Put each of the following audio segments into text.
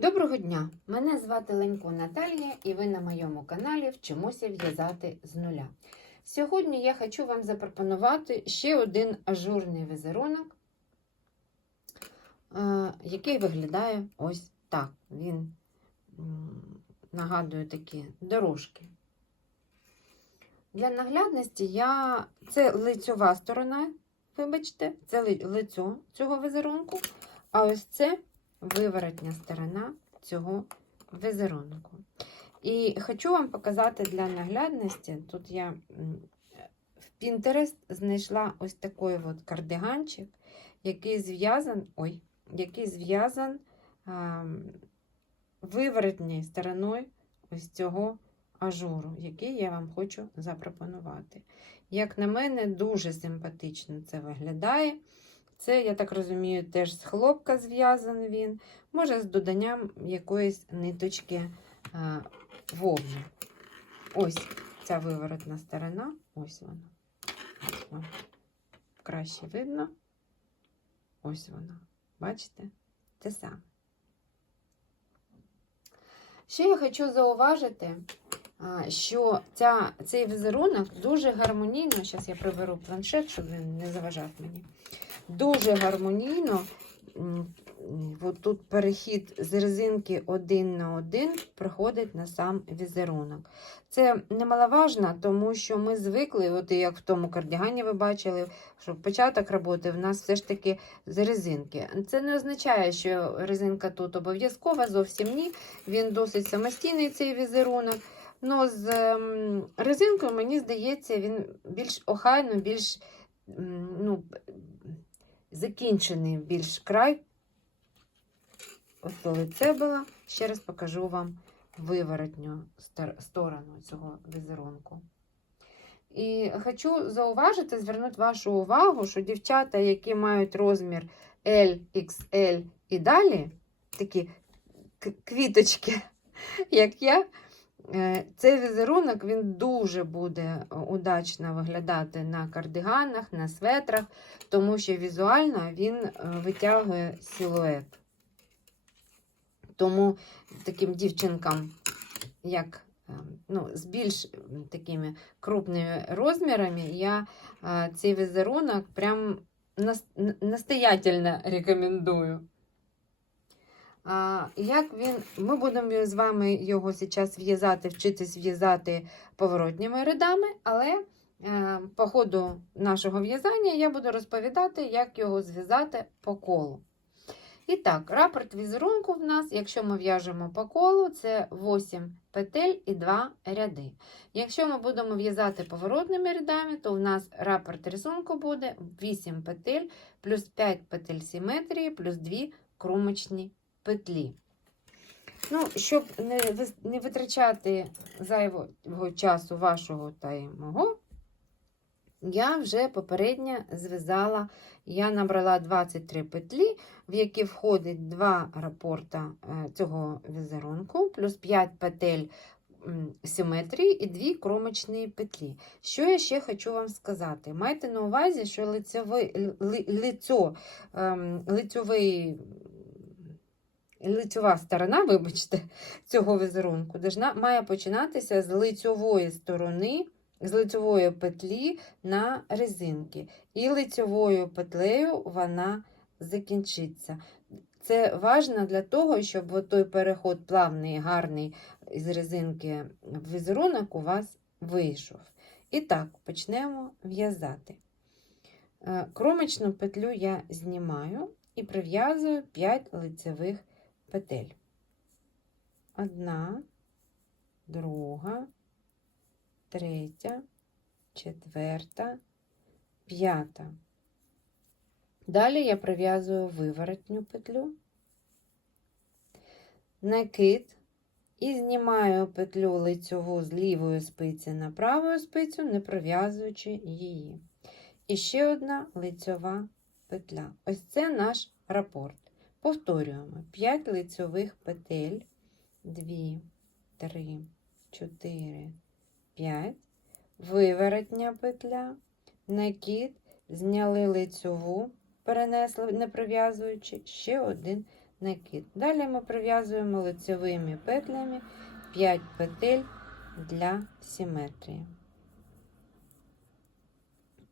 Доброго дня! Мене звати Ленько Наталія і ви на моєму каналі Вчимося в'язати з нуля. Сьогодні я хочу вам запропонувати ще один ажурний візерунок, е, який виглядає ось так. Він нагадує такі дорожки. Для наглядності я це лицьова сторона, вибачте, це ли- лицьо цього візерунку, а ось це виворотня сторона цього візерунку. І хочу вам показати для наглядності, тут я в Pinterest знайшла ось такий от кардиганчик, який зв'язан, ой, який зв'язан виворотньою стороною ось цього ажуру, який я вам хочу запропонувати. Як на мене, дуже симпатично це виглядає. Це, я так розумію, теж з хлопка зв'язаний він, може з доданням якоїсь ниточки вовни. Ось ця виворотна сторона, ось вона. Ось вона. Краще видно. Ось вона. Бачите? Те саме. Ще я хочу зауважити, що ця, цей візерунок дуже гармонійно, зараз я приберу планшет, щоб він не заважав мені. Дуже гармонійно. От тут перехід з резинки один на один приходить на сам візерунок. Це немаловажно, тому що ми звикли, от як в тому кардігані ви бачили, що початок роботи в нас все ж таки з резинки. Це не означає, що резинка тут обов'язкова, зовсім ні. Він досить самостійний цей візерунок. Ну, з ем, резинкою, мені здається, він більш охайно, більш ну, закінчений більш край. Ось це лице було. Ще раз покажу вам виворотню сторону цього візерунку. І хочу зауважити, звернути вашу увагу, що дівчата, які мають розмір L, XL і далі, такі квіточки, як я, цей візерунок він дуже буде удачно виглядати на кардиганах, на светрах, тому що візуально він е, витягує силует. Тому таким дівчинкам, як е, ну, з більш такими крупними розмірами, я е, цей візерунок прям настоятельно рекомендую. Як він, Ми будемо з вами його зараз в'язати, вчитись в'язати поворотніми рядами, але е, по ходу нашого в'язання я буду розповідати, як його зв'язати по колу. І так, рапорт візерунку в нас, якщо ми в'яжемо по колу, це 8 петель і 2 ряди. Якщо ми будемо в'язати поворотними рядами, то в нас рапорт рисунку буде 8 петель плюс 5 петель симетрії, плюс 2 кромочні петлі. Ну, щоб не, не витрачати зайвого часу вашого та й мого, я вже попередньо зв'язала, я набрала 23 петлі, в які входить два рапорта е, цього візерунку, плюс 5 петель симетрії і 2 кромочні петлі. Що я ще хочу вам сказати? Майте на увазі, що лицьовий, ли, лицьо, ем, лицьовий лицьова сторона, вибачте, цього візерунку має починатися з лицьової сторони, з лицьової петлі на резинки. І лицьовою петлею вона закінчиться. Це важливо для того, щоб той переход плавний, гарний з резинки в візерунок у вас вийшов. І так, почнемо в'язати. Е, Кромочну петлю я знімаю і прив'язую 5 лицевих петель. Одна, друга, третя, четверта, п'ята. Далі я прив'язую виворотню петлю, накид і знімаю петлю лицьову з лівої спиці на праву спицю, не пров'язуючи її. І ще одна лицьова петля. Ось це наш рапорт. Повторюємо 5 лицьових петель, 2, 3, 4, 5, виворотня петля, накид, зняли лицьову, перенесли, не прив'язуючи, ще один накид. Далі ми прив'язуємо лицевими петлями 5 петель для симетрії.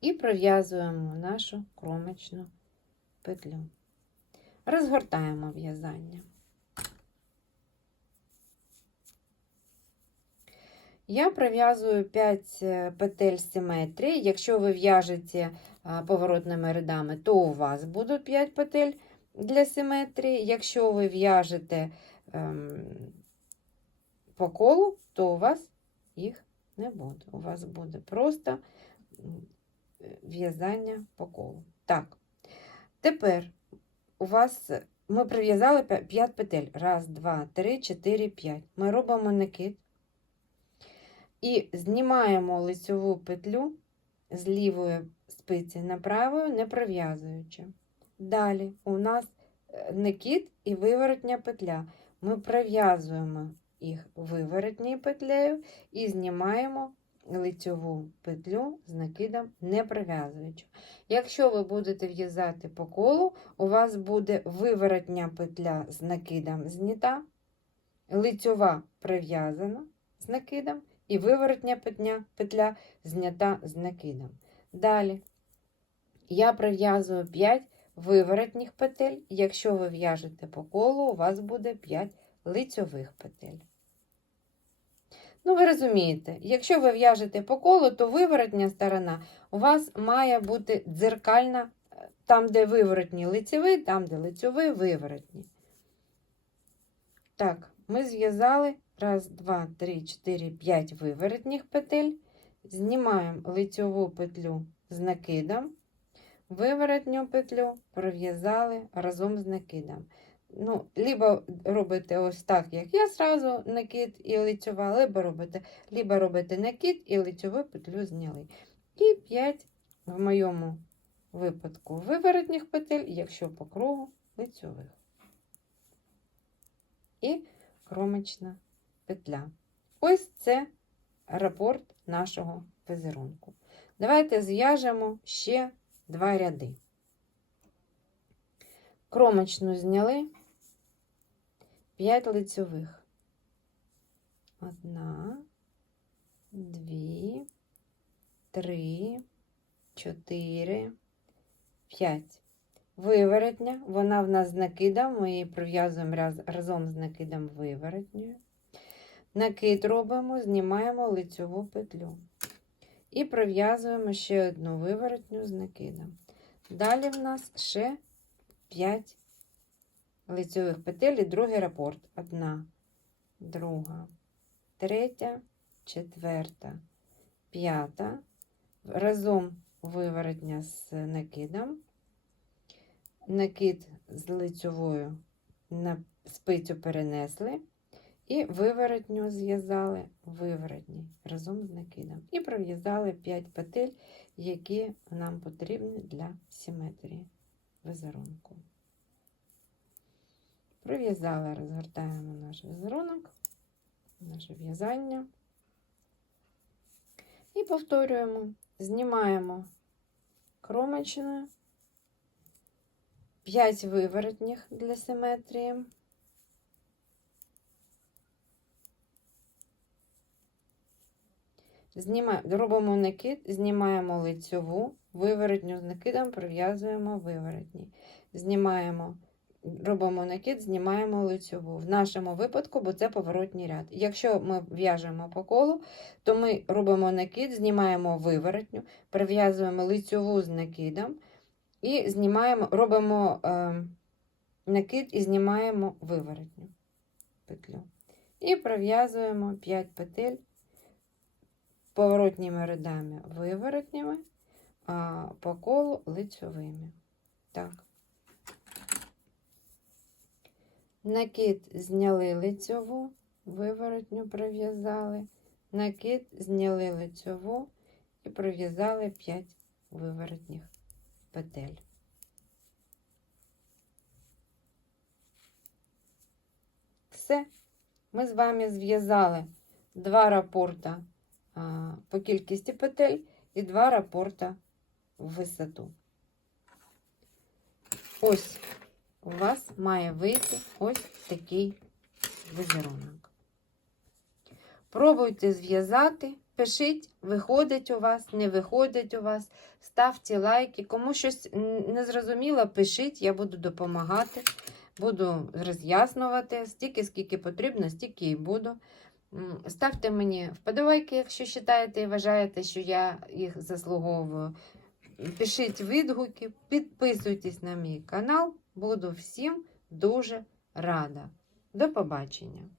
І пров'язуємо нашу кромочну петлю. Розгортаємо в'язання. Я пров'язую 5 е, петель симетрії. Якщо ви в'яжете поворотними рядами, то у вас будуть 5 петель для симетрії. Якщо ви в'яжете ем, по колу, то у вас їх не буде. У вас буде просто в'язання по колу. Так, тепер у вас ми прив'язали 5 петель. Раз, два, три, чотири, п'ять. Ми робимо накид. І знімаємо лицьову петлю з лівої спиці на правою, не пров'язуючи. Далі у нас е, накид і виворотня петля. Ми пров'язуємо їх виворотньою петлею і знімаємо лицьову петлю з накидом, не пров'язуючи. Якщо ви будете в'язати по колу, у вас буде виворотня петля з накидом знята, лицьова прив'язана з накидом і виворотня петля, петля знята з накидом. Далі я прив'язую 5 виворотніх петель. Якщо ви в'яжете по колу, у вас буде 5 лицьових петель. Ну, ви розумієте, якщо ви в'яжете по колу, то виворотня сторона у вас має бути дзеркальна, е, там, де виворотні лицевий, там, де лицьовий виворотні. Так, ми зв'язали раз, два, три, чотири, п'ять виворотніх петель. Знімаємо лицьову петлю з накидом, виворотню петлю пров'язали разом з накидом. Ну, либо робите ось так, як я зразу накид і лицьова, либо робите, либо робите накид і лицьову петлю зняли. І 5 в моєму випадку виворотніх петель, якщо по кругу лицьових. І кромочна петля. Ось це рапорт нашого візерунку. Давайте зв'яжемо ще два ряди. Кромочну зняли 5 лицьових. Одна, дві, три, чотири, п'ять. Виворотня, вона в нас з накидом, ми її прив'язуємо раз, разом з накидом виворотньою. Накид робимо, знімаємо лицьову петлю. І пров'язуємо ще одну виворотню з накидом. Далі в нас ще 5 лицьових петель і другий рапорт. Одна, друга, третя, четверта, п'ята. Разом виворотня з накидом. Накид з лицьовою на спицю перенесли. І виворотню зв'язали виворотні разом з накидом. І пров'язали 5 петель, які нам потрібні для симетрії візерунку. Пров'язали, розгортаємо наш візерунок, наше в'язання. І повторюємо, знімаємо кромочною 5 виворотніх для симетрії. Знімаємо, робимо накид, знімаємо лицьову, виворотню з накидом прив'язуємо виворотні. Знімаємо, робимо накид, знімаємо лицьову. В нашому випадку, бо це поворотній ряд. Якщо ми в'яжемо по колу, то ми робимо накид, знімаємо виворотню, прив'язуємо лицьову з накидом і знімаємо, робимо е, накид і знімаємо виворотню петлю. І пров'язуємо 5 петель поворотніми рядами виворотніми, а по колу лицьовими. Так. Накид зняли лицьову, виворотню пров'язали, накид зняли лицьову і пров'язали 5 виворотніх петель. Все. Ми з вами зв'язали два рапорта по кількості петель і два рапорта в висоту. Ось у вас має вийти ось такий візерунок. Пробуйте зв'язати, пишіть, виходить у вас, не виходить у вас, ставте лайки. Кому щось не зрозуміло, пишіть, я буду допомагати, буду роз'яснювати стільки, скільки потрібно, стільки і буду. Ставте мені вподобайки, якщо вважаєте і вважаєте, що я їх заслуговую. Пишіть відгуки, підписуйтесь на мій канал. Буду всім дуже рада. До побачення!